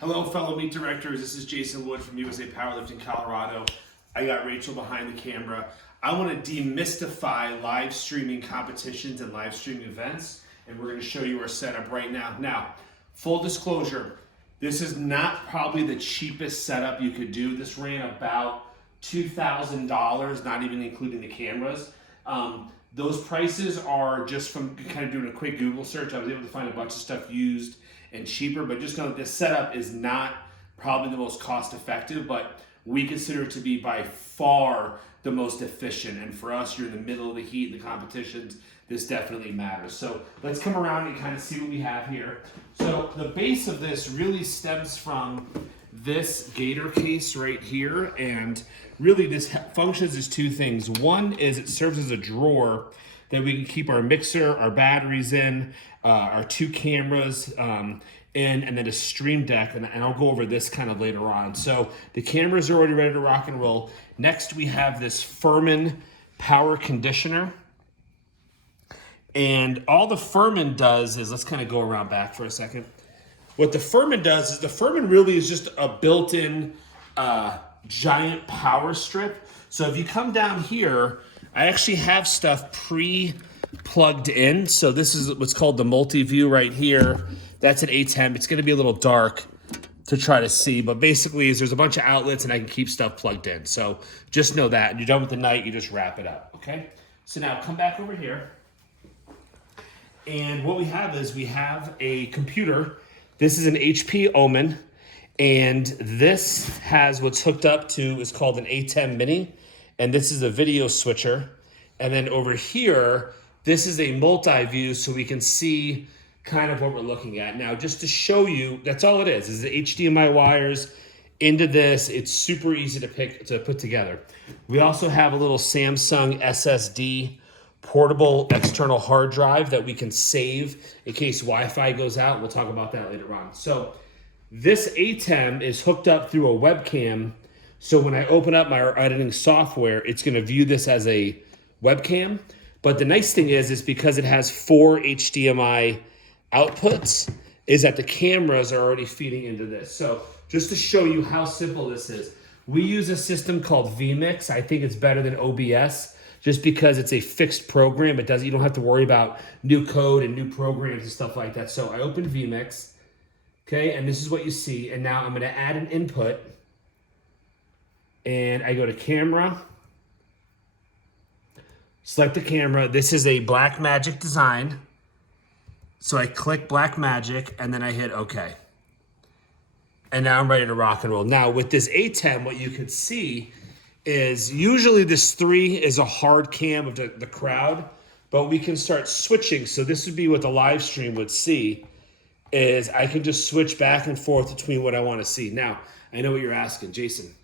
Hello, fellow meet directors. This is Jason Wood from USA Powerlifting Colorado. I got Rachel behind the camera. I want to demystify live streaming competitions and live streaming events, and we're going to show you our setup right now. Now, full disclosure, this is not probably the cheapest setup you could do. This ran about $2,000, not even including the cameras. Those prices are just from kind of doing a quick Google search. I was able to find a bunch of stuff used and cheaper, but just know that this setup is not probably the most cost effective, but we consider it to be by far the most efficient. And for us, you're in the middle of the heat, the competitions, this definitely matters. So let's come around and kind of see what we have here. So the base of this really stems from this gator case right here, and really this functions as two things. One is it serves as a drawer that we can keep our mixer, our batteries in, our two cameras in, and then a stream deck, and I'll go over this kind of later on. So the cameras are already ready to rock and roll. Next we have this Furman power conditioner. And all the Furman does is, let's kind of go around back for a second. What the Furman does is the Furman really is just a built-in giant power strip. So if you come down here, I actually have stuff pre-plugged in. So this is what's called the multi-view right here. That's an A10. It's gonna be a little dark to try to see, but basically there's a bunch of outlets and I can keep stuff plugged in. So just know that. And you're done with the night, you just wrap it up, okay? So now come back over here. And what we have is we have a computer. This is an HP Omen, and this has what's hooked up to is called an A10 Mini, and this is a video switcher. And then over here, this is a multi-view, so we can see kind of what we're looking at. Now, just to show you, that's all it is the HDMI wires into this. It's super easy to put together. We also have a little Samsung SSD portable external hard drive that we can save in case Wi-Fi goes out. We'll talk about that later on. So this A10 is hooked up through a webcam. So when I open up my editing software, it's going to view this as a webcam. But the nice thing is because it has 4 HDMI outputs, is that the cameras are already feeding into this. So just to show you how simple this is, we use a system called Vmix. I think it's better than OBS just because it's a fixed program. You don't have to worry about new code and new programs and stuff like that. So I open Vmix, okay, and this is what you see. And now I'm gonna add an input, and I go to camera, select the camera. This is a Blackmagic design. So I click Blackmagic and then I hit okay. And now I'm ready to rock and roll. Now with this A10, what you can see is usually this 3 is a hard cam of the crowd, but we can start switching. So this would be what the live stream would see, is I can just switch back and forth between what I want to see. Now, I know what you're asking, Jason,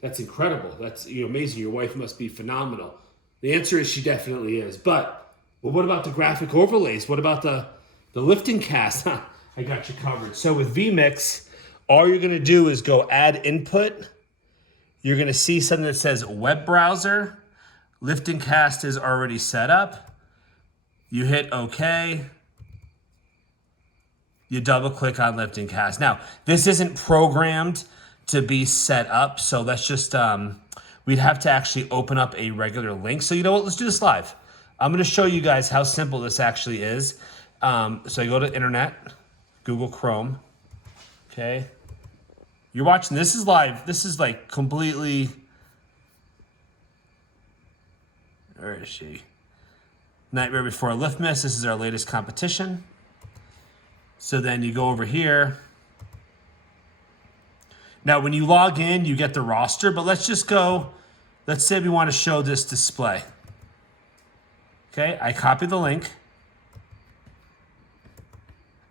that's incredible. That's amazing. Your wife must be phenomenal. The answer is she definitely is. But well, what about the graphic overlays? What about the lifting cast? I got you covered. So with Vmix, all you're going to do is go add input. You're going to see something that says web browser. Lifting cast is already set up. You hit OK. You double click on lifting cast. Now, this isn't programmed to be set up, so let's just, we'd have to actually open up a regular link. So you know what, let's do this live. I'm going to show you guys how simple this actually is. So you go to internet, Google Chrome, okay? You're watching, this is live. This is like completely, where is she? Nightmare Before a Lift Miss. This is our latest competition. So then you go over here. Now when you log in, you get the roster, but let's just go, let's say we want to show this display. Okay, I copy the link.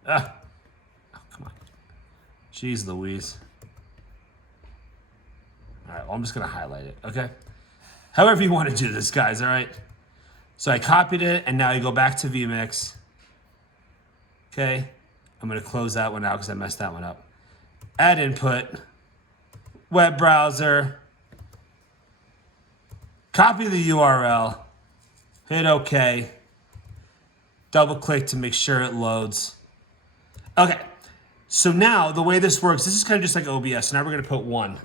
Oh, come on. Jeez Louise. All right, well, I'm just going to highlight it, okay? However you want to do this, guys, all right? So I copied it, and now you go back to Vmix. Okay? I'm going to close that one out because I messed that one up. Add input. Web browser. Copy the URL. Hit OK. Double click to make sure it loads. Okay. So now the way this works, this is kind of just like OBS. So now we're gonna put 1.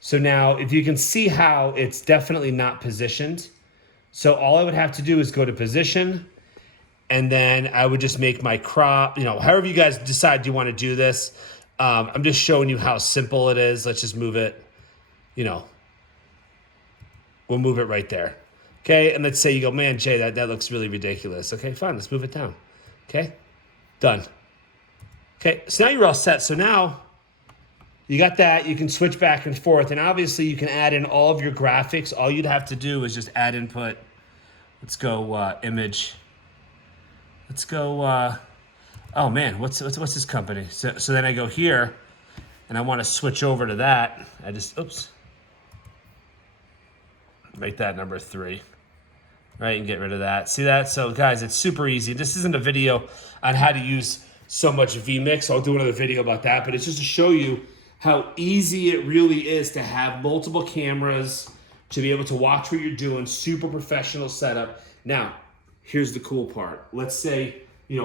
So now if you can see how it's definitely not positioned. So all I would have to do is go to position, and then I would just make my crop, however you guys decide you wanna do this. I'm just showing you how simple it is. Let's just move it, we'll move it right there. Okay, and let's say you go, man, Jay, that looks really ridiculous. Okay, fine, let's move it down. Okay, done. Okay, so now you're all set. So now you got that, you can switch back and forth, and obviously you can add in all of your graphics. All you'd have to do is just add input. Let's go image. Let's go, oh man, what's this company? So then I go here, and I wanna switch over to that. I just, oops. Make that number 3. Right, and get rid of that. See that? So guys, it's super easy. This isn't a video on how to use so much Vmix. I'll do another video about that, but it's just to show you how easy it really is to have multiple cameras, to be able to watch what you're doing, super professional setup. Now, here's the cool part. Let's say,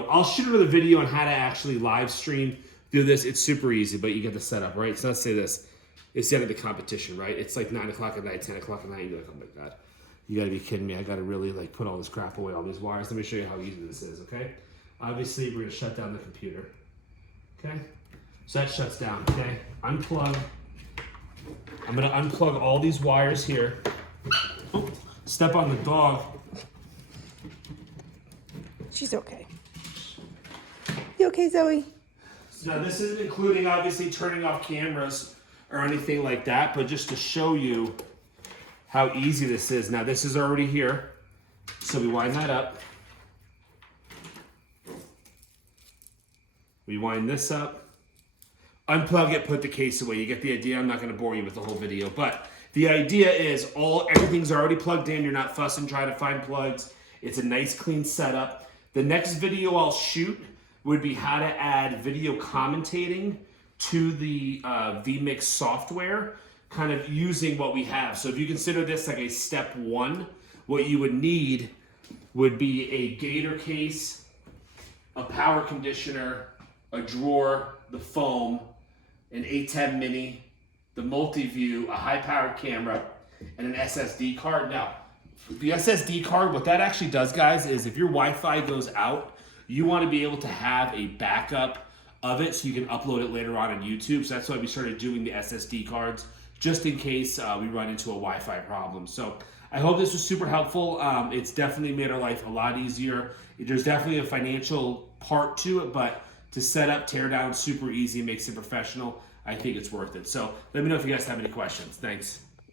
I'll shoot another video on how to actually live stream, do this. It's super easy, but you get the setup, right? So let's say this. It's the end of the competition, right? It's like 9 o'clock at night, 10 o'clock at night. You're like, oh my God, you gotta be kidding me. I gotta really put all this crap away, all these wires. Let me show you how easy this is, okay? Obviously, we're gonna shut down the computer, okay? So that shuts down, okay? Unplug. I'm gonna unplug all these wires here. Oh, step on the dog. She's okay. You okay, Zoe? So now this isn't including, obviously, turning off cameras or anything like that, but just to show you how easy this is. Now this is already here, so we wind that up. We wind this up, unplug it, put the case away. You get the idea. I'm not gonna bore you with the whole video, but the idea is everything's already plugged in. You're not fussing trying to find plugs. It's a nice clean setup. The next video I'll shoot would be how to add video commentating to the Vmix software, kind of using what we have. So if you consider this like a step 1, what you would need would be a gator case, a power conditioner, a drawer, the foam, an A10 mini, the multi-view, a high-powered camera, and an SSD card. Now, the SSD card, what that actually does, guys, is if your Wi-Fi goes out, you want to be able to have a backup of it so you can upload it later on YouTube. So that's why we started doing the SSD cards, just in case we run into a Wi-Fi problem. So I hope this was super helpful. It's definitely made our life a lot easier. There's definitely a financial part to it, but to set up, tear down, super easy, makes it professional. I think it's worth it. So let me know if you guys have any questions. Thanks.